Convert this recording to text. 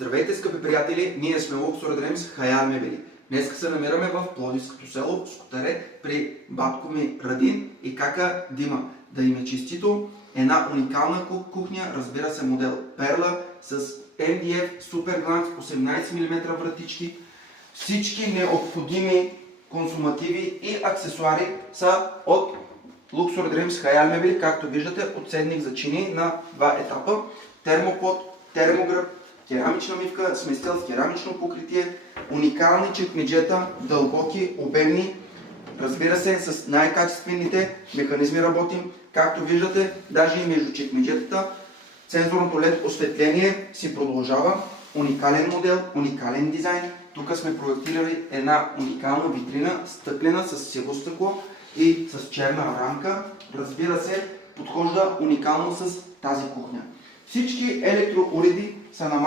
Здравейте, скъпи приятели! Ние сме Luxor Dreams Хаял мебели. Днес се намираме в Пловдивското село Скотаре при батко ми Радин и кака Дима. Да им е честито! Една уникална кухня, разбира се, модел Перла с MDF Super Glance 18 мм вратички. Всички необходими консумативи и аксесуари са от Luxor Dreams Хаял мебели, както виждате, подседник за чини на два етапа, термопод, термогръб, керамична мивка, сместител с керамично покритие, уникални чекмеджета, дълбоки, обемни, разбира се, с най-качествените механизми работим. Както виждате, даже и между чекмеджетата, сензорното LED осветление си продължава. Уникален модел, уникален дизайн. Тук сме проектирали една уникална витрина, стъклена с сиво стъкло и с черна рамка. Разбира се, подхожда уникално с тази кухня. Всички електроуреди са на